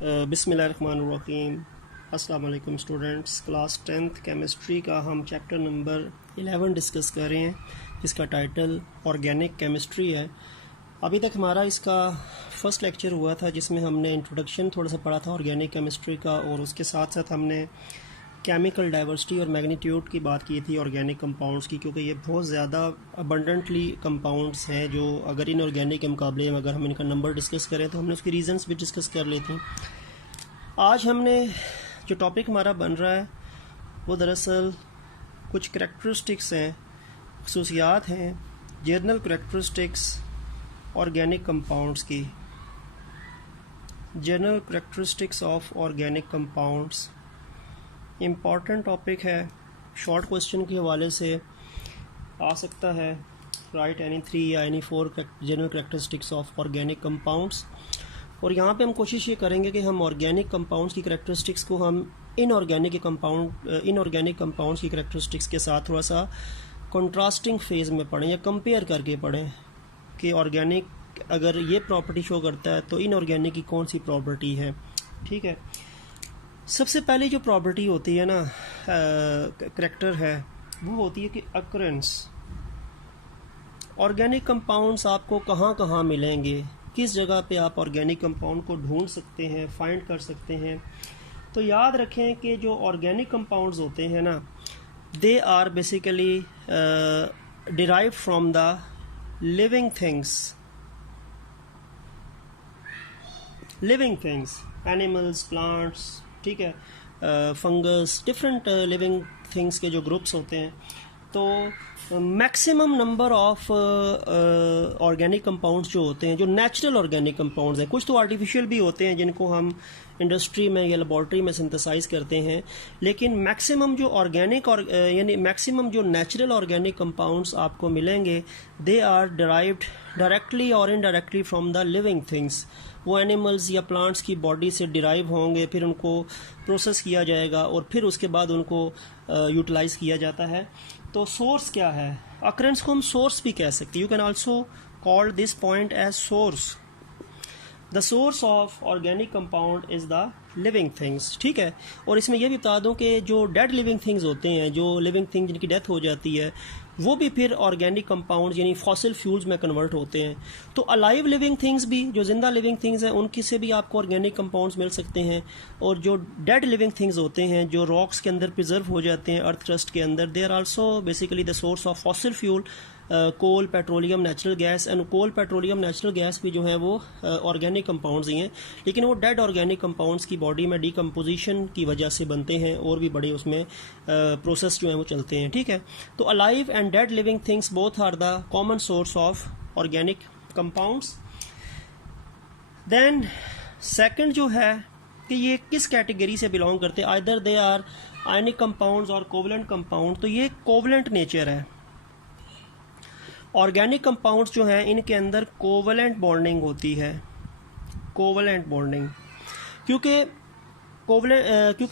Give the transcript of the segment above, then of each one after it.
बिस्मिल्लाहिर्रहमानिर्रहीम। अस्सलाम वालेकुम स्टूडेंट्स। क्लास 10th केमिस्ट्री का हम चैप्टर नंबर 11 डिस्कस कर रहे हैं, जिसका टाइटल ऑर्गेनिक केमिस्ट्री है। अभी तक हमारा इसका फर्स्ट लेक्चर हुआ था, जिसमें हमने इंट्रोडक्शन थोड़ा सा पढ़ा था ऑर्गेनिक केमिस्ट्री का, और उसके साथ साथ हमने केमिकल डाइवर्सिटी और मैग्नीट्यूड की बात की थी ऑर्गेनिक कंपाउंड्स की, क्योंकि ये बहुत ज़्यादा अबंडेंटली कंपाउंड्स हैं जो अगर इनऑर्गेनिक के मुकाबले अगर हम इनका नंबर डिस्कस करें तो हमने उसकी रीजंस भी डिस्कस कर ली थी। आज हमने जो टॉपिक हमारा बन रहा है वो दरअसल कुछ करैक्टरिस्टिक्स हैं, खसूसियात हैं, जनरल करैक्टरिस्टिक्स ऑर्गेनिक कंपाउंड्स की। General characteristics of organic compounds important topic है, शॉर्ट क्वेश्चन के हवाले से आ सकता है। राइट एनी 3 या any 4 general characteristics of organic compounds. और यहाँ पे हम कोशिश ये करेंगे कि हम ऑर्गेनिक कंपाउंड्स की करैक्टरिस्टिक्स को हम इनऑर्गेनिक कंपाउंड्स की करैक्टरिस्टिक्स के साथ थोड़ा सा कंट्रास्टिंग फेज़ में पढ़ें या कंपेयर करके पढ़ें कि ऑर्गेनिक अगर ये प्रॉपर्टी शो करता है तो इनऑर्गेनिक की कौन सी प्रॉपर्टी है। ठीक है, सबसे पहले जो प्रॉपर्टी होती है ना, करैक्टर है, वो होती है कि अकरेंस। ऑर्गेनिक कंपाउंड्स आपको कहाँ कहाँ मिलेंगे, किस जगह पे आप ऑर्गेनिक कंपाउंड को ढूंढ सकते हैं, फाइंड कर सकते हैं। तो याद रखें कि जो ऑर्गेनिक कंपाउंड्स होते हैं ना, they are basically derived from the living things, animals, plants, ठीक है, फंगस, डिफरेंट लिविंग थिंग्स के जो ग्रुप्स होते हैं। तो maximum number of organic compounds जो होते हैं, जो नेचुरल ऑर्गेनिक कंपाउंड्स हैं, कुछ तो आर्टिफिशियल भी होते हैं जिनको हम इंडस्ट्री में या लेबॉर्ट्री में सिंथेसाइज करते हैं, लेकिन मैक्सिमम जो ऑर्गेनिक और यानी मैक्सिमम जो नेचुरल ऑर्गेनिक कंपाउंड्स आपको मिलेंगे, दे आर डिराइव्ड डायरेक्टली और indirectly from the living things. वो एनिमल्स या प्लांट्स की बॉडी से डिराइव होंगे, फिर उनको प्रोसेस किया जाएगा और फिर उसके बाद उनको यूटिलाइज किया जाता है। तो सोर्स क्या है? अकरेंस को हम सोर्स भी कह सकते हैं। You can also call this point as source. The source of organic compound is the living things. ठीक है, और इसमें यह भी बता दूं कि जो डेड लिविंग थिंग्स होते हैं, जो लिविंग थिंग जिनकी डेथ हो जाती है, वो भी फिर ऑर्गेनिक कंपाउंड्स यानी फॉसिल फ्यूल्स में कन्वर्ट होते हैं। तो अलाइव लिविंग थिंग्स भी, जो जिंदा लिविंग थिंग्स हैं, उनकी से भी आपको ऑर्गेनिक कंपाउंड्स मिल सकते हैं। और जो डेड लिविंग थिंग्स होते हैं, जो रॉक्स के अंदर प्रिजर्व हो जाते हैं अर्थ क्रस्ट के अंदर, they are also basically the source of fossil fuel, coal, petroleum, natural gas. And coal, petroleum, natural gas भी जो है वो ऑर्गेनिक कंपाउंड्स ही हैं, लेकिन वो डेड ऑर्गेनिक कंपाउंड्स की बॉडी में डिकम्पोजिशन की वजह से बनते हैं और भी बड़े उसमें प्रोसेस जो हैं वो चलते हैं। ठीक है, तो alive and dead living things both are the common source of organic compounds. Then second जो है कि ये किस कैटेगरी से बिलोंग करते हैं, either they are ionic compounds और कोवलेंट कंपाउंड। तो ये कोवलेंट नेचर है। ऑर्गेनिक कंपाउंड्स जो हैं इनके अंदर कोवलेंट बॉन्डिंग होती है। कोवलेंट बॉन्डिंग क्योंकि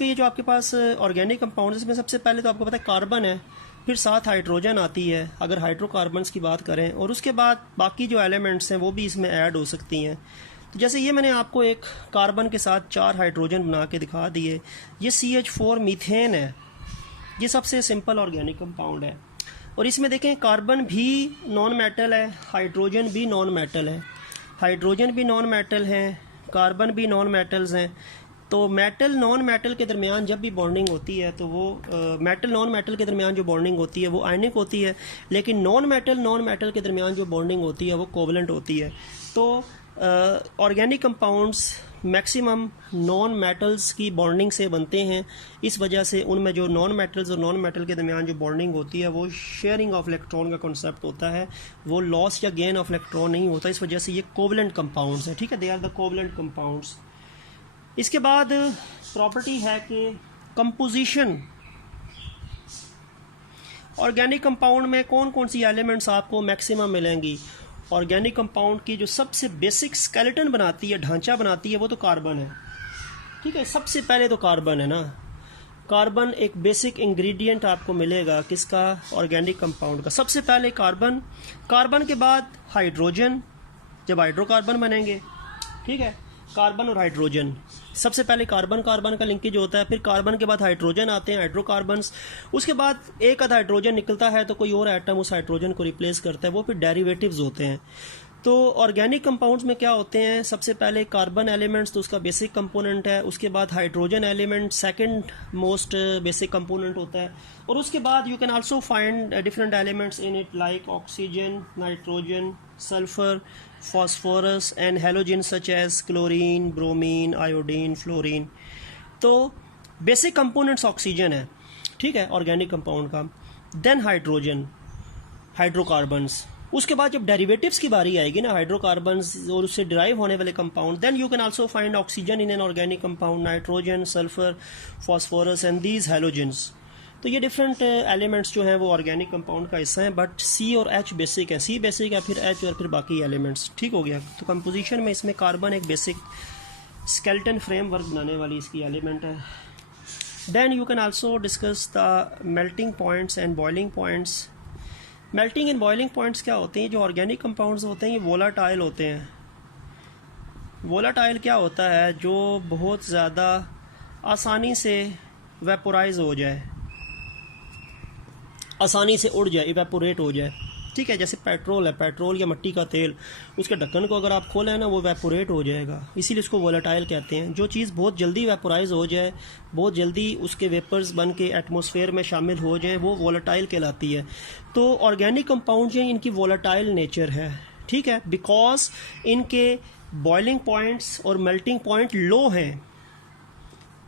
ये जो आपके पास ऑर्गेनिक कंपाउंड्स, इसमें सबसे पहले तो आपको पता है कार्बन है, फिर साथ हाइड्रोजन आती है अगर हाइड्रोकार्बन्स की बात करें, और उसके बाद बाकी जो एलिमेंट्स हैं वो भी इसमें ऐड हो सकती हैं। तो जैसे ये मैंने आपको एक कार्बन के साथ 4 हाइड्रोजन बना के दिखा दिए, ये CH4 मीथेन है। ये सबसे सिंपल ऑर्गेनिक कंपाउंड है। और इसमें देखें, कार्बन भी नॉन मेटल है, हाइड्रोजन भी नॉन मेटल है, हाइड्रोजन भी नॉन मेटल है, कार्बन भी नॉन मेटल्स हैं। तो मेटल नॉन मेटल के दरमियान जब भी बॉन्डिंग होती है तो वो मेटल नॉन मेटल के दरमियान जो बॉन्डिंग होती है वो आयनिक होती है, लेकिन नॉन मेटल के दरमियान जो बॉन्डिंग होती है वो कोवलेंट होती है। तो organic compounds maximum non metals की बॉन्डिंग से बनते हैं। इस वजह से उनमें जो नॉन मेटल्स और नॉन मेटल के दरमियान जो बॉन्डिंग होती है वो शेयरिंग ऑफ इलेक्ट्रॉन का कॉन्सेप्ट होता है, वो लॉस या गेन ऑफ इलेक्ट्रॉन नहीं होता। इस वजह से ये कोवलेंट कंपाउंड्स हैं। ठीक है, they are the covalent compounds. इसके बाद प्रॉपर्टी है कि कंपोजिशन। ऑर्गेनिक कंपाउंड में कौन कौन सी एलिमेंट्स आपको मैक्सिमम मिलेंगी? ऑर्गेनिक कंपाउंड की जो सबसे बेसिक स्केलेटन बनाती है, ढांचा बनाती है, वो तो कार्बन है। ठीक है, सबसे पहले तो कार्बन है ना। कार्बन एक बेसिक इंग्रेडिएंट आपको मिलेगा किसका? ऑर्गेनिक कंपाउंड का। सबसे पहले कार्बन, कार्बन के बाद हाइड्रोजन, जब हाइड्रोकार्बन बनेंगे, ठीक है, कार्बन और हाइड्रोजन। सबसे पहले कार्बन कार्बन का लिंकेज होता है, फिर कार्बन के बाद हाइड्रोजन आते हैं, हाइड्रोकार्बन्स। उसके बाद एक आधा हाइड्रोजन निकलता है तो कोई और एटम उस हाइड्रोजन को रिप्लेस करता है, वो फिर डेरिवेटिव्स होते हैं। तो ऑर्गेनिक कंपाउंड्स में क्या होते हैं, सबसे पहले कार्बन एलिमेंट्स तो उसका बेसिक कंपोनेंट है, उसके बाद hydrogen element second most basic component होता है, और उसके बाद you can also find different elements in it like oxygen, nitrogen, sulphur, phosphorus and halogens such as chlorine, bromine, iodine, fluorine। तो बेसिक कंपोनेंट्स ऑक्सीजन है, ठीक है, ऑर्गेनिक कंपाउंड का। Then hydrogen, hydrocarbons. उसके बाद जब डेरिवेटिव्स की बारी आएगी ना, हाइड्रोकार्बन्स और उससे डिराइव होने वाले compound, then you can also find oxygen in an organic compound, nitrogen, sulphur, phosphorus and these halogens. तो ये डिफरेंट एलिमेंट्स जो हैं वो ऑर्गेनिक कंपाउंड का हिस्सा हैं, बट सी और एच बेसिक है, सी बेसिक है, फिर एच और फिर बाकी एलिमेंट्स। ठीक हो गया। तो कंपोजिशन में इसमें कार्बन एक बेसिक स्केलेटन फ्रेमवर्क बनाने वाली इसकी एलिमेंट है। Then you can also discuss the melting points and boiling points. Melting and boiling points क्या होते हैं, जो ऑर्गेनिक कंपाउंड्स होते हैं ये वोलाटाइल होते हैं। वोलाटाइल क्या होता है, जो बहुत ज़्यादा आसानी से वेपोराइज हो जाए, आसानी से उड़ जाए, इवेपोरेट हो जाए। ठीक है, जैसे पेट्रोल है, पेट्रोल या मिट्टी का तेल, उसके ढक्कन को अगर आप खोलें ना वो वेपोरेट हो जाएगा, इसीलिए इसको वोलेटाइल कहते हैं। जो चीज़ बहुत जल्दी वेपोराइज हो जाए, बहुत जल्दी उसके वेपर्स बन के एटमॉस्फेयर में शामिल हो जाए, वो वोलेटाइल कहलाती है। तो ऑर्गेनिक कंपाउंड जो इनकी वोलेटाइल नेचर है, ठीक है, बिकॉज इनके बॉइलिंग पॉइंट्स और मेल्टिंग पॉइंट लो हैं।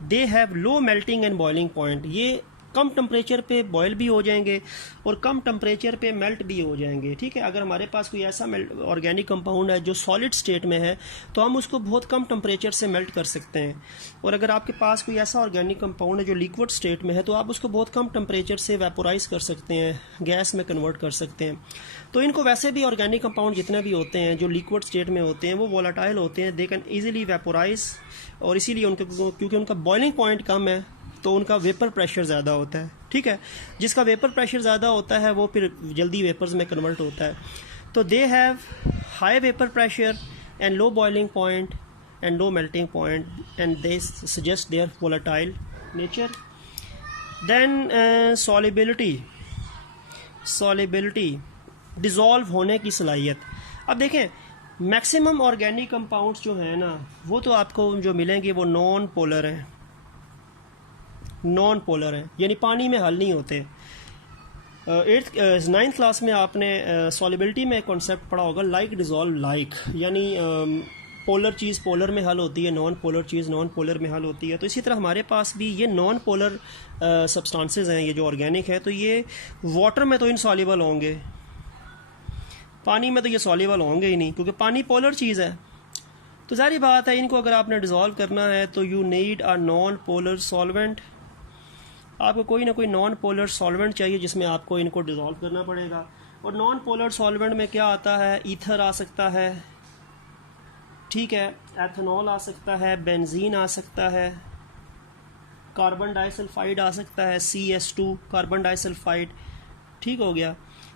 They have low melting and boiling point. ये कम टेम्परेचर पे बॉयल भी हो जाएंगे और कम टेम्परेचर पे मेल्ट भी हो जाएंगे। ठीक है, अगर हमारे पास कोई ऐसा ऑर्गेनिक कंपाउंड है जो सॉलिड स्टेट में है तो हम उसको बहुत कम टेम्परेचर से मेल्ट कर सकते हैं, और अगर आपके पास कोई ऐसा ऑर्गेनिक कंपाउंड है जो लिक्विड स्टेट में है तो आप उसको बहुत कम टेम्परेचर से वेपोराइज कर सकते हैं, गैस में कन्वर्ट कर सकते हैं। तो इनको वैसे भी ऑर्गेनिक कंपाउंड जितने भी होते हैं जो लिक्विड स्टेट में होते हैं वो वोलाटाइल होते हैं, दे कैन ईजिली वेपोराइज, और इसीलिए उनके क्योंकि उनका बॉइलिंग पॉइंट कम है तो उनका वेपर प्रेशर ज़्यादा होता है। ठीक है, जिसका वेपर प्रेशर ज़्यादा होता है वो फिर जल्दी वेपर्स में कन्वर्ट होता है। तो they have high vapour pressure and low boiling point and low melting point and they suggest their volatile nature. Then solubility, dissolve होने की सलाहियत। अब देखें, मैक्सिमम ऑर्गेनिक कंपाउंड्स जो हैं ना वो तो आपको जो मिलेंगे वो नॉन पोलर हैं, नॉन पोलर है, यानी पानी में हल नहीं होते। 9th क्लास में आपने सॉलिबिलिटी में कॉन्सेप्ट पढ़ा होगा, लाइक डिज़ोल्व लाइक, यानी पोलर चीज़ पोलर में हल होती है, नॉन पोलर चीज़ नॉन पोलर में हल होती है। तो इसी तरह हमारे पास भी ये नॉन पोलर सब्सटेंसेस हैं, ये जो ऑर्गेनिक है, तो ये वाटर में तो इनसॉल्युबल होंगे, पानी में तो ये सॉल्युबल होंगे ही नहीं, क्योंकि पानी पोलर चीज़ है। तो सारी बात है, इनको अगर आपने डिज़ोल्व करना है तो you need a non polar solvent. आपको कोई ना कोई नॉन पोलर सॉल्वेंट चाहिए जिसमें आपको इनको डिज़ोल्व करना पड़ेगा। और नॉन पोलर सॉल्वेंट में क्या आता है, ईथर आ सकता है, ठीक है, एथेनॉल आ सकता है, बेंजीन आ सकता है, कार्बन डाइसल्फाइड आ सकता है, CS2 कार्बन डाइसल्फाइड। ठीक हो गया।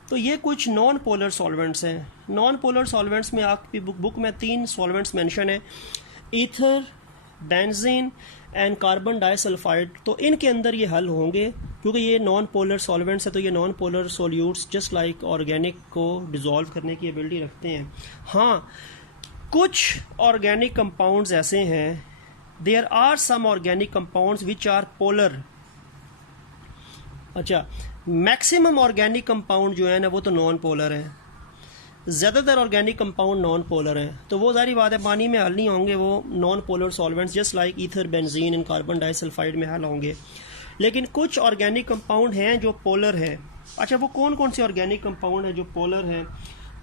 तो ये कुछ नॉन पोलर सॉल्वेंट्स हैं। नॉन पोलर सॉल्वेंट्स में आपकी बुक में 3 सॉल्वेंट्स मेंशन है, ether, benzene and carbon disulphide. तो इनके अंदर ये हल होंगे, क्योंकि ये नॉन पोलर सॉल्वेंट्स है, तो ये non polar solutes just like organic को डिज़ोल्व करने की एबिलिटी रखते हैं। हाँ, कुछ ऑर्गेनिक कंपाउंड्स ऐसे हैं, there are some organic compounds which are polar. अच्छा, मैक्सिमम ऑर्गेनिक कंपाउंड जो है ना वो तो नॉन पोलर हैं, ज़्यादातर ऑर्गेनिक कंपाउंड नॉन पोलर हैं। तो वो सारी बात है, पानी में हल नहीं होंगे, वो non polar solvents just like ether, benzene and carbon disulphide में हल होंगे। लेकिन कुछ ऑर्गेनिक कंपाउंड हैं जो पोलर हैं। अच्छा, वो कौन कौन से ऑर्गेनिक कंपाउंड हैं जो पोलर हैं?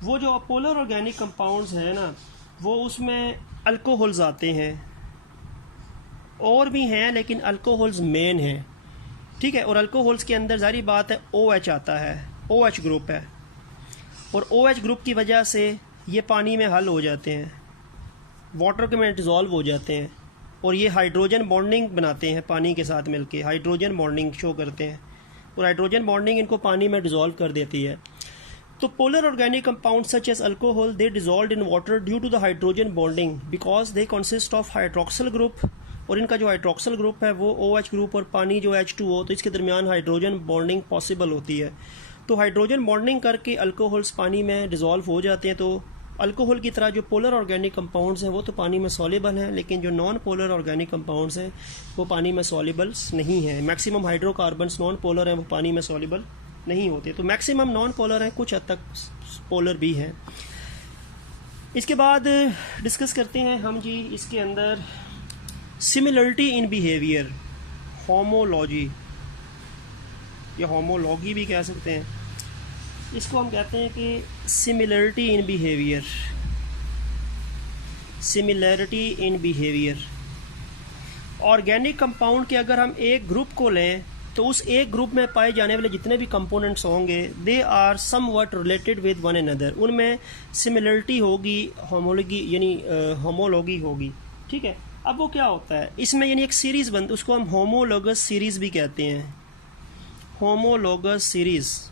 वो जो पोलर ऑर्गेनिक कंपाउंड्स हैं ना, वो उसमें अल्कोहल्स आते हैं, और भी हैं लेकिन अल्कोहल्स मेन हैं। ठीक है, और अल्कोहल्स के अंदर जारी बात है OH आता है, OH ग्रुप है, और OH ग्रुप की वजह से ये पानी में हल हो जाते हैं, वाटर के में डिज़ोल्व हो जाते हैं, और ये हाइड्रोजन बॉन्डिंग बनाते हैं पानी के साथ मिलके, हाइड्रोजन बॉन्डिंग शो करते हैं, और हाइड्रोजन बॉन्डिंग इनको पानी में डिज़ोल्व कर देती है। तो polar organic compound such as alcohol they dissolve in water due to the hydrogen bonding because they consist of hydroxyl group, और इनका जो हाइड्रोक्सिल ग्रुप है वो OH ग्रुप और पानी जो H2O, तो इसके दरमियान हाइड्रोजन बॉन्डिंग पॉसिबल होती है। तो हाइड्रोजन बॉन्डिंग करके अल्कोहल्स पानी में डिज़ोल्व हो जाते हैं। तो अल्कोहल की तरह जो पोलर ऑर्गेनिक कंपाउंड्स हैं वो तो पानी में सॉल्युबल हैं, लेकिन जो नॉन पोलर ऑर्गेनिक कंपाउंड्स हैं वो पानी में सॉल्युबल्स नहीं हैं। मैक्सिमम हाइड्रोकार्बन्स नॉन पोलर हैं, वो पानी में सॉल्युबल नहीं होते। तो मैक्सिमम नॉन पोलर हैं, कुछ हद तक पोलर भी हैं। इसके बाद डिस्कस करते हैं हम जी इसके अंदर सिमिलरिटी इन बिहेवियर, होमोलॉजी या होमोलॉगी भी कह सकते हैं। इसको हम कहते हैं कि similarity in behaviour, similarity in behaviour. Organic compound के अगर हम एक ग्रुप को लें तो उस एक ग्रुप में पाए जाने वाले जितने भी कंपोनेंट्स होंगे they are somewhat related with one another, उनमें सिमिलरिटी होगी, होमोलॉगी यानी होमोलॉगी होगी। ठीक है, अब वो क्या होता है इसमें, यानी एक सीरीज़ बनती, उसको हम होमोलॉगस सीरीज़ भी कहते हैं। होमोलॉगस सीरीज़,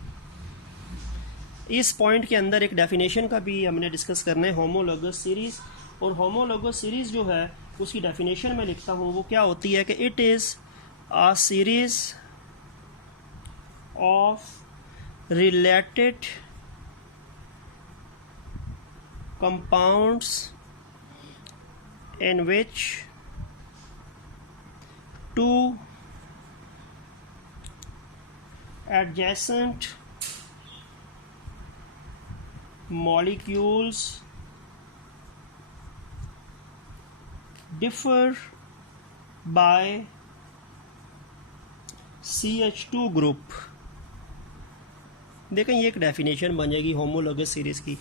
इस पॉइंट के अंदर एक डेफिनेशन का भी हमने डिस्कस करना है, होमोलॉगस सीरीज़। और होमोलॉगस सीरीज़ जो है उसकी डेफिनेशन में लिखता हूँ, वो क्या होती है कि it is a series of related compounds in which two adjacent molecules differ by CH2 group। देखें ये एक डेफिनेशन बन जाएगी होमोलॉगस सीरीज़ की।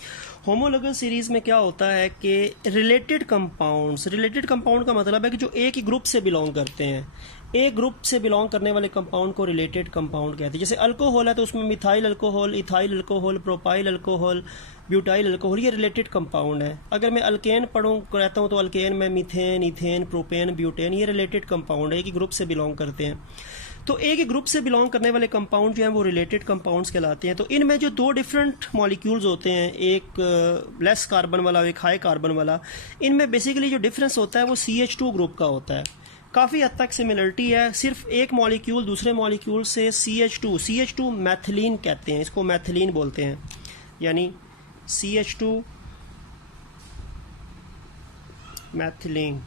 होमोलॉगस सीरीज़ में क्या होता है कि रिलेटेड कंपाउंड्स, रिलेटेड कंपाउंड का मतलब है कि जो एक ही ग्रुप से बिलोंग करते हैं, एक ग्रुप से बिलोंग करने वाले कंपाउंड को रिलेटेड कंपाउंड कहते हैं। जैसे अल्कोहल है तो उसमें methyl alcohol, ethyl alcohol, propyl alcohol, butyl alcohol, ये रिलेटेड कंपाउंड है। अगर मैं अल्केन कहता हूँ तो अल्केन में मीथेन, इथेन, प्रोपेन, ब्यूटेन, ये रिलेटेड कंपाउंड है, एक ही ग्रुप से बिलोंग करते हैं। तो एक ही ग्रुप से बिलोंग करने वाले कंपाउंड जो हैं वो रिलेटेड कंपाउंड्स कहलाते हैं। तो इनमें जो दो डिफरेंट मॉलिक्यूल्स होते हैं, एक लेस कार्बन वाला और एक हाई कार्बन वाला, इनमें बेसिकली जो डिफरेंस होता है वो CH2 ग्रुप का होता है। काफ़ी हद तक सिमिलरिटी है, सिर्फ एक मॉलिक्यूल दूसरे मॉलिक्यूल से CH2 मैथिलीन कहते हैं, इसको मैथिलीन बोलते हैं, यानी CH2 मैथिलीन,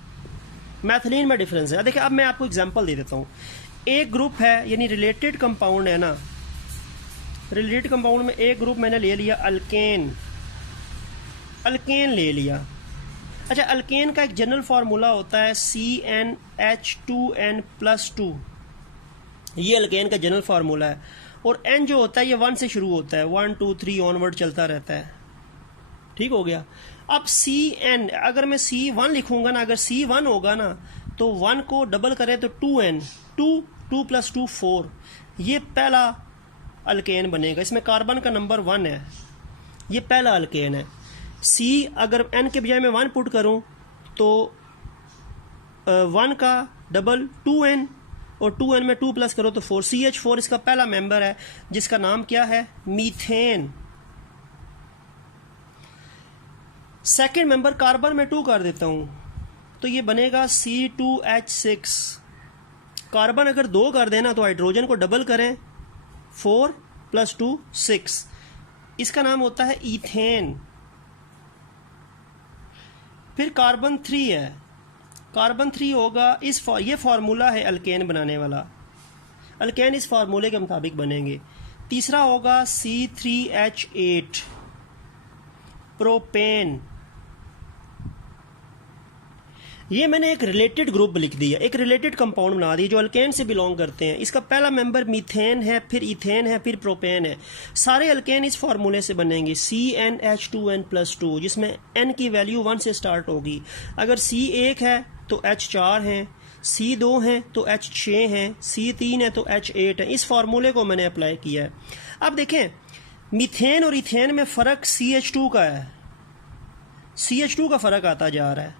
मैथिलीन में डिफरेंस है। देखिए अब मैं आपको एग्जांपल दे देता हूँ। एक ग्रुप है यानी रिलेटेड कंपाउंड है ना, रिलेटेड कंपाउंड में एक ग्रुप मैंने ले लिया अल्केन, अल्केन ले लिया। अच्छा, अल्केन का एक जनरल फार्मूला होता है CnH2n+2, ये अल्केन का जनरल फार्मूला है। और N जो होता है ये 1 से शुरू होता है, 1 2 3 ऑनवर्ड चलता रहता है। ठीक हो गया। अब Cn, अगर मैं C1 लिखूंगा ना, अगर C1 होगा ना तो 1 को डबल करें तो 2n, 2 + 2 4, ये पहला अल्केन बनेगा। इसमें कार्बन का नंबर 1 है, ये पहला अल्केन है। C अगर n के बजाय मैं 1 पुट करूं तो 1 का डबल 2n, और 2n में 2 प्लस करो तो 4, CH4 इसका पहला मेंबर है जिसका नाम क्या है, मीथेन। सेकेंड मेंबर कार्बन में 2 कर देता हूं तो ये बनेगा C2H6। कार्बन अगर 2 कर देना तो हाइड्रोजन को डबल करें, 4 + 2 6, इसका नाम होता है ईथेन। फिर कार्बन 3 है, कार्बन 3 होगा ये फार्मूला है अल्केन बनाने वाला, अल्केन इस फार्मूले के मुताबिक बनेंगे। तीसरा होगा C3H8 प्रोपेन। ये मैंने एक रिलेटेड ग्रुप लिख दिया, एक रिलेटेड कंपाउंड बना दिया जो अल्केन से बिलोंग करते हैं। इसका पहला मेंबर मीथेन है, फिर इथेन है, फिर प्रोपेन है। सारे अल्केन इस फार्मूले से बनेंगे CnH2n+2, जिसमें n की वैल्यू 1 से स्टार्ट होगी। अगर C1 है तो H4 हैं, C2 है तो H6 हैं, C3 है तो H8 है। इस फार्मूले को मैंने अप्लाई किया है। अब देखें मीथेन और इथेन में फ़र्क CH2 का है, CH2 का फ़र्क आता जा रहा है,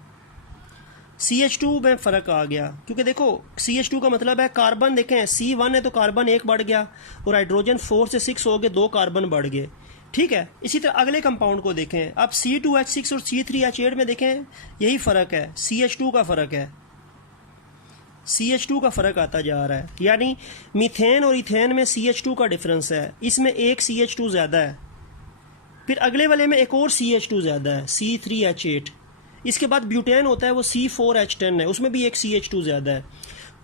CH2 में फ़र्क आ गया। क्योंकि देखो CH2 का मतलब है कार्बन, देखें C1 है तो कार्बन 1 बढ़ गया और हाइड्रोजन 4 से 6 हो गए, 2 कार्बन बढ़ गए। ठीक है। इसी तरह अगले कंपाउंड को देखें, अब C2H6 और C3H8 में देखें यही फ़र्क है, CH2 का फ़र्क है, CH2 का फ़र्क आता जा रहा है, यानी मीथेन और इथेन में CH2 का डिफरेंस है, इसमें एक CH2 ज़्यादा है, फिर अगले वाले में एक और CH2 ज़्यादा है, C3H8, इसके बाद ब्यूटेन होता है वो C4H10 है, उसमें भी एक CH2 ज़्यादा है।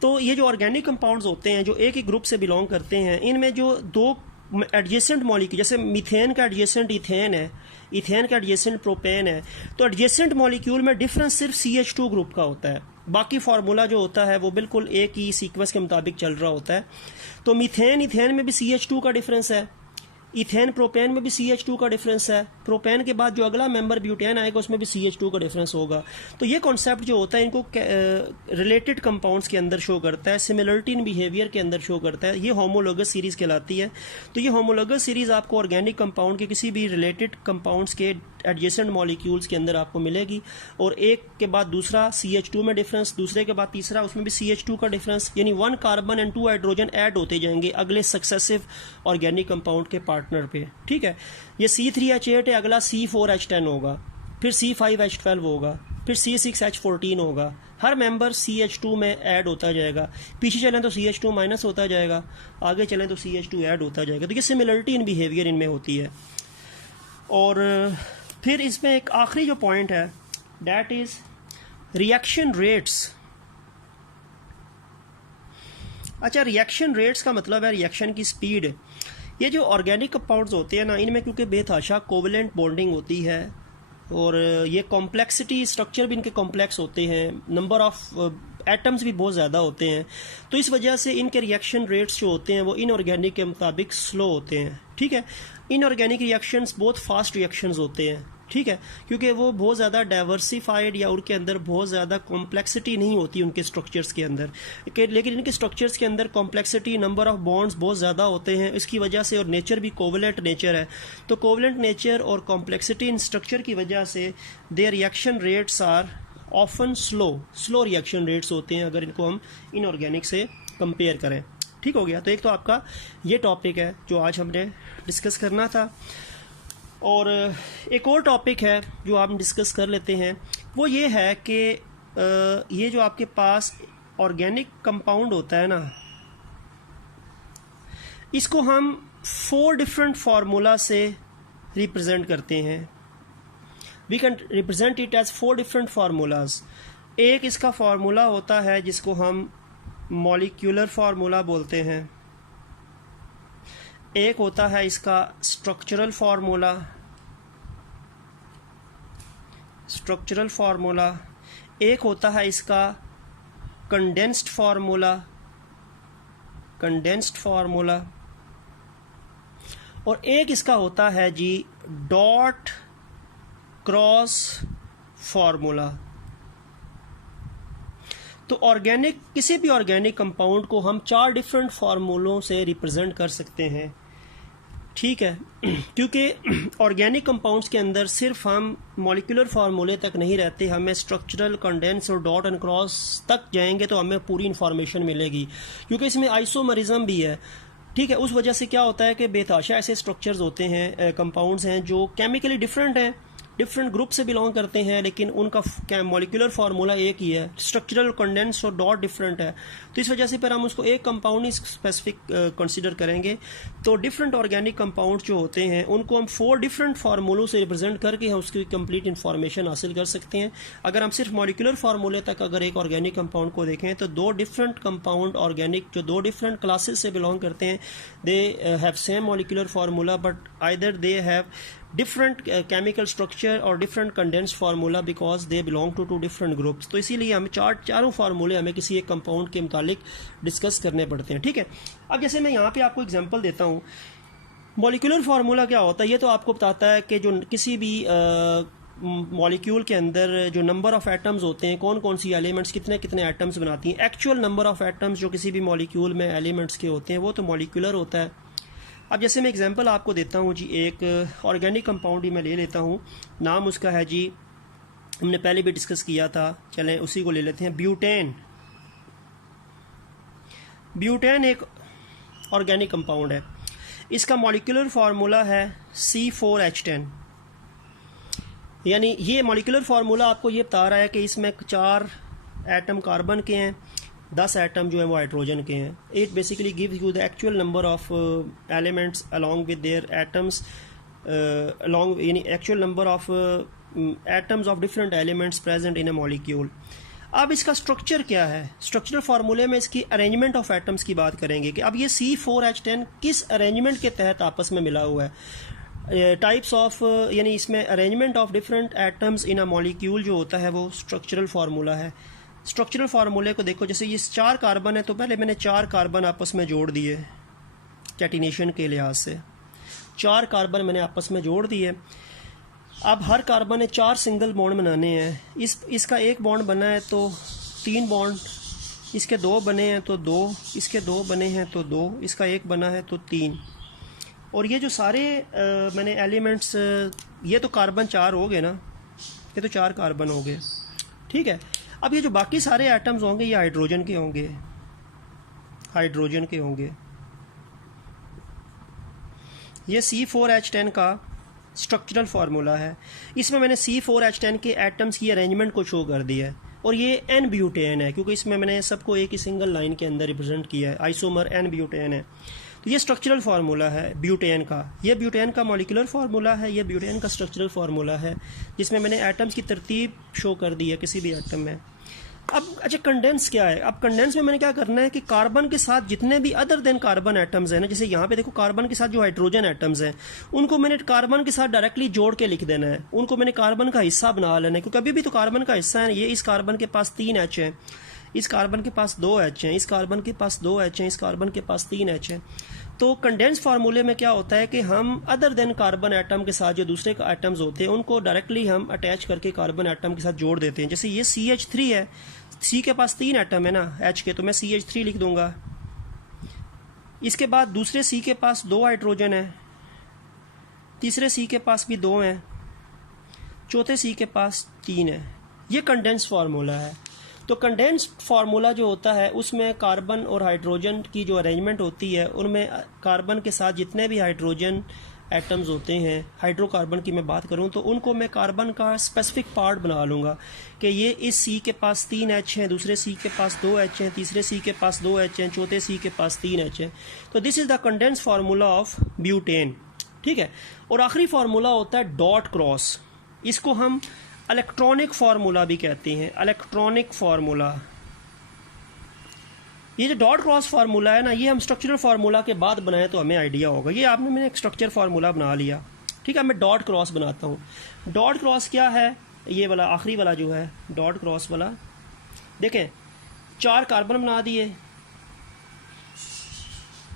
तो ये जो ऑर्गेनिक कंपाउंड्स होते हैं जो एक ही ग्रुप से बिलोंग करते हैं, इनमें जो दो एडजेसेंट मॉलिक्यूल, जैसे मीथेन का एडजेसेंट इथेन है, इथेन का एडजेसेंट प्रोपेन है, तो एडजेसेंट मॉलिक्यूल में डिफरेंस सिर्फ CH2 ग्रुप का होता है, बाकी फार्मूला जो होता है वो बिल्कुल एक ही सीक्वेंस के मुताबिक चल रहा होता है। तो मीथेन इथेन में भी CH2 का डिफरेंस है, इथेन प्रोपेन में भी CH2 का डिफरेंस है, प्रोपेन के बाद जो अगला मेंबर ब्यूटेन आएगा उसमें भी CH2 का डिफरेंस होगा। तो ये कॉन्सेप्ट जो होता है इनको रिलेटेड कंपाउंड्स के अंदर शो करता है, सिमिलरिटी इन बिहेवियर के अंदर शो करता है, ये होमोलोगस सीरीज़ कहलाती है। तो ये होमोलोगस सीरीज़ आपको ऑर्गेनिक कंपाउंड के किसी भी रिलेटेड कंपाउंड्स के एडजेसेंट मॉलिक्यूल्स के अंदर आपको मिलेगी, और एक के बाद दूसरा CH2 में डिफरेंस, दूसरे के बाद तीसरा उसमें भी CH2 का डिफरेंस, यानी 1 कार्बन एंड 2 हाइड्रोजन ऐड होते जाएंगे अगले सक्सेसिव ऑर्गेनिक कंपाउंड के पार्टनर पे। ठीक है, ये C3H8 है, अगला C4H10 होगा, फिर C5H12 होगा, फिर C6H14 होगा, हर मेंबर CH2 में ऐड होता जाएगा, पीछे चलें तो CH2 माइनस होता जाएगा, आगे चलें तो CH2 ऐड होता जाएगा। तो ये सिमिलरिटी इन बिहेवियर इनमें होती है। और फिर इसमें एक आखिरी जो पॉइंट है दैट इज रिएक्शन रेट्स। अच्छा, रिएक्शन रेट्स का मतलब है रिएक्शन की स्पीड। ये जो ऑर्गेनिक कंपाउंड्स होते हैं ना, इनमें क्योंकि बेतहाशा कोवलेंट बॉन्डिंग होती है, और ये कॉम्प्लेक्सिटी स्ट्रक्चर भी इनके कॉम्प्लेक्स होते हैं, नंबर ऑफ एटम्स भी बहुत ज़्यादा होते हैं, तो इस वजह से इनके रिएक्शन रेट्स जो होते हैं वो इनऑर्गेनिक के मुताबिक स्लो होते हैं। ठीक है, इनऑर्गेनिक रिएक्शंस बहुत फास्ट रिएक्शंस होते हैं, ठीक है, क्योंकि वो बहुत ज़्यादा डाइवर्सिफाइड या उनके अंदर बहुत ज़्यादा कॉम्प्लेक्सिटी नहीं होती उनके स्ट्रक्चर्स के अंदर, लेकिन इनके स्ट्रक्चर्स के अंदर कॉम्प्लेक्सिटी, नंबर ऑफ बॉन्ड्स बहुत ज़्यादा होते हैं, इसकी वजह से, और नेचर भी कोवलेंट नेचर है, तो कोवलेंट नेचर और कॉम्प्लेक्सिटी इन स्ट्रक्चर की वजह से their reaction rates are often slow reaction rates होते हैं अगर इनको हम इनऑर्गेनिक से कंपेयर करें। ठीक हो गया। तो एक तो आपका ये टॉपिक है जो आज हमने डिस्कस करना था, और एक और टॉपिक है जो आप डिस्कस कर लेते हैं, वो ये है कि ये जो आपके पास ऑर्गेनिक कंपाउंड होता है ना, इसको हम 4 डिफरेंट फार्मूला से रिप्रेजेंट करते हैं। We can represent it as 4 different formulas. एक इसका फार्मूला होता है जिसको हम मॉलिक्यूलर फार्मूला बोलते हैं, एक होता है इसका स्ट्रक्चरल फार्मूला, एक होता है इसका कंडेंस्ड फार्मूला, और एक इसका होता है जी डॉट क्रॉस फार्मूला। तो ऑर्गेनिक, किसी भी ऑर्गेनिक कंपाउंड को हम 4 डिफरेंट फार्मूलों से रिप्रेजेंट कर सकते हैं। ठीक है, क्योंकि ऑर्गेनिक कंपाउंड्स के अंदर सिर्फ हम मॉलिक्यूलर फार्मूले तक नहीं रहते, हमें स्ट्रक्चरल, कंडेंस और डॉट एंड क्रॉस तक जाएंगे तो हमें पूरी इन्फॉर्मेशन मिलेगी, क्योंकि इसमें आइसोमरिज्म भी है। ठीक है, उस वजह से क्या होता है कि बेतहाशा ऐसे स्ट्रक्चर्स होते हैं, कंपाउंड्स हैं जो केमिकली डिफरेंट हैं, डिफरेंट ग्रुप से बिलोंग करते हैं, लेकिन उनका मॉलिक्यूलर फार्मूला एक ही है, स्ट्रक्चरल, कंडेंस और डॉट डिफरेंट है। तो इस वजह से फिर हम उसको एक कंपाउंड ही स्पेसिफिक कंसीडर करेंगे। तो डिफरेंट ऑर्गेनिक कंपाउंड जो होते हैं उनको हम 4 डिफरेंट फार्मूलों से रिप्रेजेंट करके हम उसकी कंप्लीट इन्फॉर्मेशन हासिल कर सकते हैं। अगर हम सिर्फ मॉलिक्यूलर फार्मूले तक अगर एक ऑर्गेनिक कंपाउंड को देखें तो 2 डिफरेंट कंपाउंड ऑर्गेनिक जो 2 डिफरेंट क्लासेस से बिलोंग करते हैं, they have same molecular formula but either they have different chemical structure or different condensed formula because they belong to 2 different groups। तो इसीलिए हमें चारों फार्मूले हमें किसी एक कंपाउंड के मुतालिक डिस्कस करने पड़ते हैं। ठीक है, अब जैसे मैं यहाँ पे आपको एग्जांपल देता हूँ, मॉलिक्यूलर फार्मूला क्या होता है, ये तो आपको बताता है कि जो किसी भी मॉलिक्यूल के अंदर जो नंबर ऑफ एटम्स होते हैं, कौन कौन सी एलिमेंट्स कितने कितने एटम्स बनाती हैं, एक्चुअल नंबर ऑफ एटम्स जो किसी भी मॉलिक्यूल में एलिमेंट्स के होते हैं वो तो मॉलिक्यूलर होता है। अब जैसे मैं एग्जांपल आपको देता हूँ जी, एक ऑर्गेनिक कंपाउंड ही मैं ले लेता हूँ, नाम उसका है जी, हमने पहले भी डिस्कस किया था, चलें उसी को ले लेते हैं, ब्यूटेन। ब्यूटेन एक ऑर्गेनिक कंपाउंड है। इसका मॉलिक्यूलर फार्मूला है C4H10, यानी ये मॉलिक्यूलर फार्मूला आपको ये बता रहा है कि इसमें 4 एटम कार्बन के हैं, 10 एटम जो है वो हाइड्रोजन के हैं. It basically gives you the actual number of elements along with their atoms, along यानी actual number of atoms of different elements present in a molecule. अब इसका स्ट्रक्चर क्या है? स्ट्रक्चरल फार्मूले में इसकी अरेंजमेंट ऑफ एटम्स की बात करेंगे कि अब ये C4H10 किस अरेंजमेंट के तहत आपस में मिला हुआ है. टाइप्स ऑफ यानी इसमें arrangement of different atoms in a molecule जो होता है वो स्ट्रक्चरल फार्मूला है. स्ट्रक्चरल फार्मूले को देखो, जैसे ये 4 कार्बन है तो पहले मैंने 4 कार्बन आपस में जोड़ दिए कैटिनेशन के लिहाज से. 4 कार्बन मैंने आपस में जोड़ दिए. अब हर कार्बन ने 4 सिंगल बॉन्ड बनाने हैं. इसका एक बॉन्ड बना है तो 3 बॉन्ड, इसके 2 बने हैं तो 2, इसके 2 बने हैं तो 2, इसका एक बना है तो 3. और ये जो सारे मैंने एलिमेंट्स, ये तो कार्बन 4 हो गए ना, ये तो 4 कार्बन हो गए, ठीक है. अब ये जो बाकी सारे एटम्स होंगे ये हाइड्रोजन के होंगे, हाइड्रोजन के होंगे. ये C4H10 का स्ट्रक्चरल फार्मूला है. इसमें मैंने C4H10 के एटम्स की अरेंजमेंट को शो कर दिया है. और ये N ब्यूटेन है क्योंकि इसमें मैंने सबको एक ही सिंगल लाइन के अंदर रिप्रेजेंट किया है. आइसोमर N ब्यूटेन है. तो ये स्ट्रक्चरल फार्मूला है ब्यूटेन का. ये ब्यूटेन का मॉलिक्यूलर फार्मूला है, ये ब्यूटेन का स्ट्रक्चरल फार्मूला है, जिसमें मैंने एटम्स की तरतीब शो कर दी है किसी भी एटम में. अब अच्छा, कंडेंस क्या है? अब कंडेंस में मैंने क्या करना है कि कार्बन के साथ जितने भी अदर देन कार्बन एटम्स हैं ना, जैसे यहाँ पे देखो कार्बन के साथ जो हाइड्रोजन एटम्स हैं उनको मैंने कार्बन के साथ डायरेक्टली जोड़ के लिख देना है. उनको मैंने कार्बन का हिस्सा बना लेना है, क्योंकि अभी भी तो कार्बन का हिस्सा है. ये इस कार्बन के पास 3 H हैं, इस कार्बन के पास 2 H हैं, इस कार्बन के पास 2 H हैं, इस कार्बन के पास 3 H हैं. तो कंडेंस फार्मूले में क्या होता है कि हम अदर देन कार्बन एटम के साथ जो दूसरे एटम्स होते हैं उनको डायरेक्टली हम अटैच करके कार्बन एटम के साथ जोड़ देते हैं. जैसे ये CH3 है, C के पास 3 एटम है ना H के, तो मैं CH3 लिख दूंगा. इसके बाद दूसरे C के पास 2 हाइड्रोजन है, तीसरे C के पास भी 2 हैं, चौथे C के पास 3 है. ये कंडेंस फार्मूला है. तो कंडेंस्ड फार्मूला जो होता है उसमें कार्बन और हाइड्रोजन की जो अरेंजमेंट होती है उनमें कार्बन के साथ जितने भी हाइड्रोजन एटम्स होते हैं, हाइड्रोकार्बन की मैं बात करूं तो उनको मैं कार्बन का स्पेसिफिक पार्ट बना लूँगा कि ये इस C के पास 3 H हैं, दूसरे C के पास 2 H हैं, तीसरे C के पास 2 H हैं, चौथे C के पास 3 H हैं. तो this is the condense formula of butane, ठीक है. और आखिरी फार्मूला होता है डॉट क्रॉस. इसको हम इलेक्ट्रॉनिक फार्मूला भी कहते हैं, इलेक्ट्रॉनिक फार्मूला. ये जो डॉट क्रॉस फार्मूला है ना, ये हम स्ट्रक्चरल फार्मूला के बाद बनाए तो हमें आइडिया होगा. ये आपने मैंने एक स्ट्रक्चर फार्मूला बना लिया, ठीक है. मैं डॉट क्रॉस बनाता हूँ. डॉट क्रॉस क्या है? ये वाला आखिरी वाला जो है डॉट क्रॉस वाला, देखें 4 कार्बन बना दिए,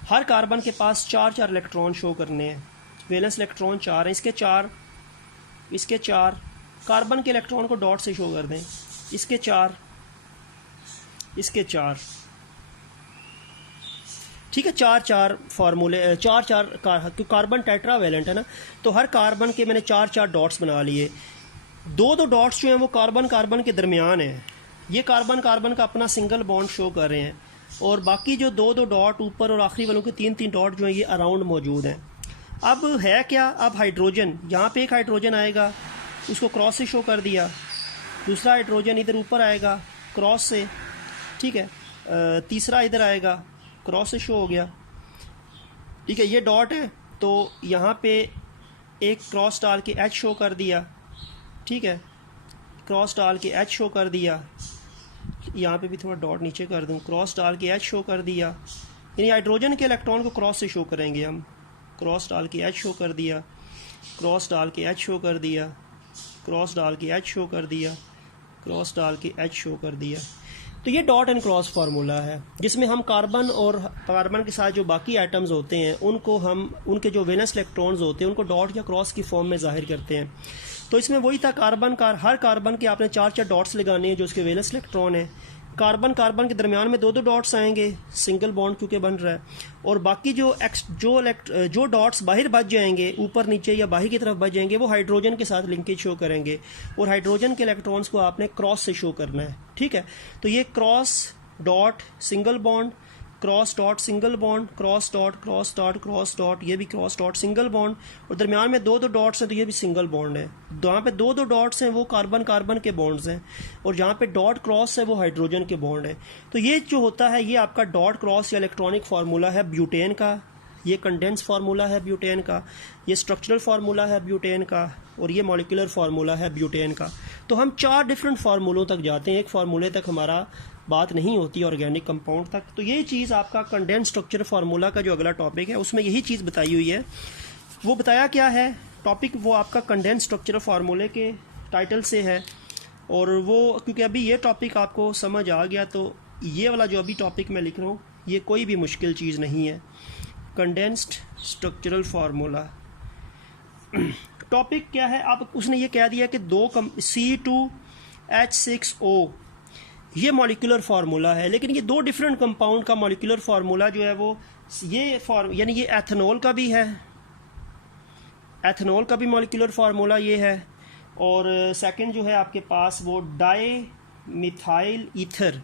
हर कार्बन के पास 4 इलेक्ट्रॉन शो करने हैं. वैलेंस इलेक्ट्रॉन 4 हैं, इसके 4, इसके 4. कार्बन के इलेक्ट्रॉन को डॉट से शो कर दें, इसके 4, इसके 4, ठीक है. 4 फार्मूले, 4 कार्बन टेट्रावेलेंट है ना, तो हर कार्बन के मैंने 4 डॉट्स बना लिए. 2 डॉट्स जो हैं वो कार्बन के दरमियान है. ये कार्बन का अपना सिंगल बॉन्ड शो कर रहे हैं, और बाकी जो 2 डॉट ऊपर और आखिरी वालों के 3 डॉट जो हैं ये अराउंड मौजूद हैं. अब है क्या? अब हाइड्रोजन, यहाँ पे एक हाइड्रोजन आएगा, उसको क्रॉस से शो कर दिया. दूसरा हाइड्रोजन इधर ऊपर आएगा क्रॉस से, ठीक है. तीसरा इधर आएगा, क्रॉस से शो हो गया, ठीक है. ये डॉट है तो यहाँ पे एक क्रॉस डाल के H शो कर दिया, ठीक है. क्रॉस डाल के H शो कर दिया. यहाँ पे भी थोड़ा डॉट नीचे कर दूँ, क्रॉस डाल के H शो कर दिया. यानी हाइड्रोजन के इलेक्ट्रॉन को क्रॉस से शो करेंगे हम. क्रॉस डाल के H शो कर दिया, क्रॉस डाल के H शो कर दिया, क्रॉस डाल के H शो कर दिया, क्रॉस डाल के H शो कर दिया. तो ये डॉट एंड क्रॉस फार्मूला है, जिसमें हम कार्बन और कार्बन के साथ जो बाकी एटम्स होते हैं उनको हम उनके जो वैलेंस इलेक्ट्रॉन्स होते हैं उनको डॉट या क्रॉस की फॉर्म में जाहिर करते हैं. तो इसमें वही था, हर कार्बन के आपने 4 डॉट्स लगाने हैं जो उसके वैलेंस इलेक्ट्रॉन है. कार्बन के दरमियान में 2 डॉट्स आएंगे, सिंगल बॉन्ड क्योंकि बन रहा है. और बाकी जो डॉट्स बाहर बच जाएंगे, ऊपर नीचे या बाहर की तरफ बच जाएंगे, वो हाइड्रोजन के साथ लिंकेज शो करेंगे. और हाइड्रोजन के इलेक्ट्रॉन्स को आपने क्रॉस से शो करना है, ठीक है. तो ये cross, dot, single bond, cross dot single bond, cross dot cross dot cross dot, ये भी क्रॉस डॉट सिंगल बॉन्ड, और दरमियान में दो दो डॉट्स हैं तो ये भी सिंगल बॉन्ड है। जहाँ पे दो दो डॉट्स हैं वो कार्बन कार्बन के बॉन्ड्स हैं, और जहाँ पे डॉट क्रॉस है वो हाइड्रोजन के बॉन्ड है। तो ये जो होता है ये आपका डॉट क्रॉस या इलेक्ट्रॉनिक फार्मूला है ब्यूटेन का, ये कंडेंस फार्मूला है ब्यूटेन का, ये स्ट्रक्चरल फार्मूला है ब्यूटेन का, और ये मॉलिक्यूलर फार्मूला है ब्यूटेन का। तो हम 4 डिफरेंट फार्मूलों तक जाते हैं, एक फार्मूले तक हमारा बात नहीं होती ऑर्गेनिक कंपाउंड तक। तो ये चीज़ आपका कंडेंस स्ट्रक्चर फार्मूला का जो अगला टॉपिक है उसमें यही चीज़ बताई हुई है। वो बताया क्या है टॉपिक, वो आपका कंडेंस स्ट्रक्चर फार्मूले के टाइटल से है, और वो क्योंकि अभी ये टॉपिक आपको समझ आ गया तो ये वाला जो अभी टॉपिक मैं लिख रहा हूँ ये कोई भी मुश्किल चीज़ नहीं है। कंडेंस्ड स्ट्रक्चरल फार्मूला टॉपिक क्या है, आप उसने ये कह दिया कि C2H6O ये मॉलिक्यूलर फार्मूला है, लेकिन ये 2 डिफरेंट कंपाउंड का मॉलिक्यूलर फार्मूला जो है वो ये यानी ये एथेनॉल का भी है, एथेनॉल का भी मॉलिक्यूलर फार्मूला ये है, और सेकंड जो है आपके पास वो डाई मिथाइल ईथर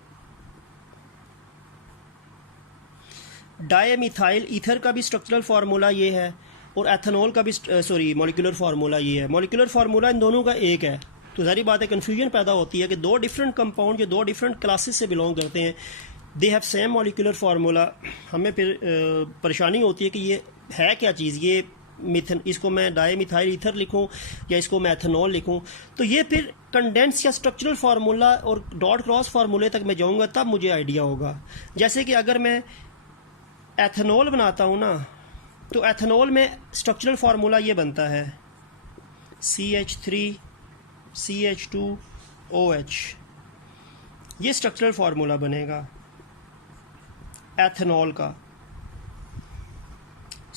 का भी स्ट्रक्चरल फार्मूला ये है, और एथेनॉल का भी मॉलिक्यूलर फार्मूला ये है। मॉलिक्यूलर फार्मूला इन दोनों का एक है, तो सारी बात है कन्फ्यूजन पैदा होती है कि 2 डिफरेंट कंपाउंड जो 2 डिफरेंट क्लासेस से बिलोंग करते हैं they have same molecular formula. हमें फिर परेशानी होती है कि ये है क्या चीज़, ये मिथन, इसको मैं डाई मिथाइल ईथर लिखूं या इसको मैं एथेनॉल लिखूं। तो ये फिर कंडेंस या स्ट्रक्चरल फार्मूला और डॉट क्रॉस फार्मूले तक मैं जाऊंगा तब मुझे आइडिया होगा। जैसे कि अगर मैं एथेनॉल बनाता हूँ ना, तो एथेनॉल में स्ट्रक्चरल फार्मूला ये बनता है CH3CH2OH, ये स्ट्रक्चरल फार्मूला बनेगा एथेनॉल का।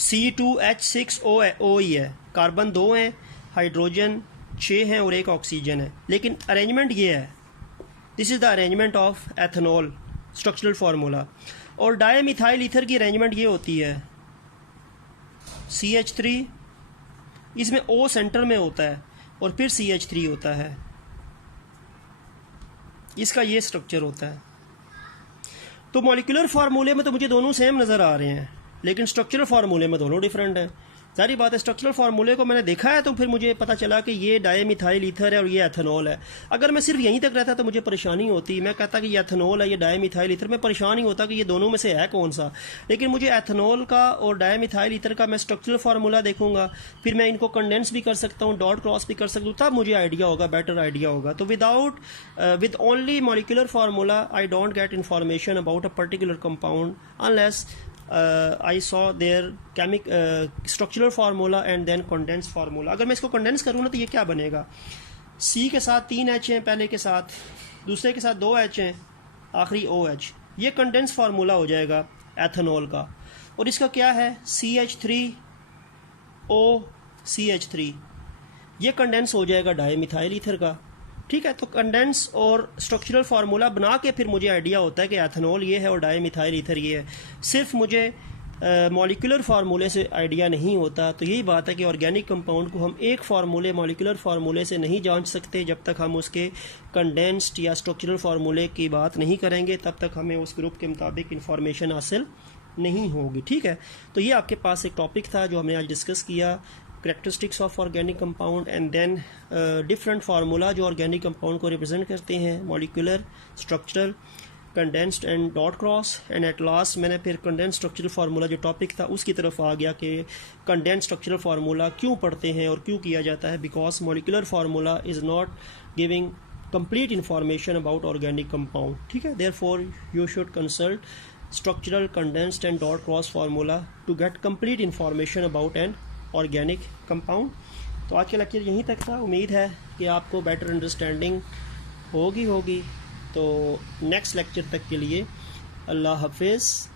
C2H6O ही है, कार्बन 2 हैं, हाइड्रोजन 6 हैं और 1 ऑक्सीजन है, लेकिन अरेंजमेंट ये है, this is the arrangement of ethanol structural formula. और डाई मिथाइल ईथर की अरेंजमेंट ये होती है CH3, इसमें O सेंटर में होता है और फिर CH3 होता है, इसका ये स्ट्रक्चर होता है। तो मॉलिक्यूलर फार्मूले में तो मुझे दोनों सेम नज़र आ रहे हैं, लेकिन स्ट्रक्चरल फार्मूले में दोनों डिफरेंट हैं। सारी बात है, स्ट्रक्चरल फार्मूले को मैंने देखा है तो फिर मुझे पता चला कि ये डाई मिथाइल ईथर है और ये एथेनॉल है। अगर मैं सिर्फ यहीं तक रहता तो मुझे परेशानी होती, मैं कहता कि ये एथेनॉल है, ये डाई मिथाइल ईथर, मैं परेशान ही होता कि ये दोनों में से है कौन सा। लेकिन मुझे एथेनॉल का और डाई मिथाइल ईथर का मैं स्ट्रक्चरल फार्मूला देखूंगा, फिर मैं इनको कंडेंस भी कर सकता हूँ, डॉट क्रॉस भी कर सकता हूँ, तब मुझे आइडिया होगा, बेटर आइडिया होगा। तो with only molecular formula I don't get information about a particular compound unless I saw their structural formula and then condensed formula। अगर मैं इसको कंडेंस करूँ ना तो ये क्या बनेगा, C के साथ 3 H हैं, पहले के साथ, दूसरे के साथ 2 H हैं, आखिरी OH, ये कंडेंस फार्मूला हो जाएगा एथेनॉल का। और इसका क्या है CH3OCH3, ये कंडेंस हो जाएगा डाई मिथाइल ईथर का। ठीक है, तो कंडेंस और स्ट्रक्चरल फार्मूला बना के फिर मुझे आइडिया होता है कि एथेनॉल ये है और डाई मिथाइल ईथर ये है। सिर्फ मुझे मॉलिक्यूलर फार्मूले से आइडिया नहीं होता। तो यही बात है कि ऑर्गेनिक कंपाउंड को हम एक फार्मूले मॉलिक्यूलर फार्मूले से नहीं जांच सकते जब तक हम उसके कंडेंस्ड या स्ट्रक्चरल फार्मूले की बात नहीं करेंगे, तब तक हमें उस ग्रुप के मुताबिक इंफॉर्मेशन हासिल नहीं होगी। ठीक है, तो ये आपके पास एक टॉपिक था जो हमने आज डिस्कस किया, characteristics of organic compound and then different formula जो ऑर्गेनिक कंपाउंड को रिप्रेजेंट करते हैं, molecular, structural, condensed and dot cross. And at last मैंने फिर कंडेंस्ड स्ट्रक्चरल फार्मूला जो टॉपिक था उसकी तरफ आ गया कि कंडेंस्ड स्ट्रक्चरल फार्मूला क्यों पढ़ते हैं और क्यों किया जाता है, because molecular formula is not giving complete information about organic compound। ठीक है, therefore you should consult structural, condensed and dot cross formula to get complete information about an organic compound। तो आज के लेक्चर यहीं तक था, उम्मीद है कि आपको बेटर अंडरस्टैंडिंग होगी। तो नेक्स्ट लेक्चर तक के लिए अल्लाह हाफिज़।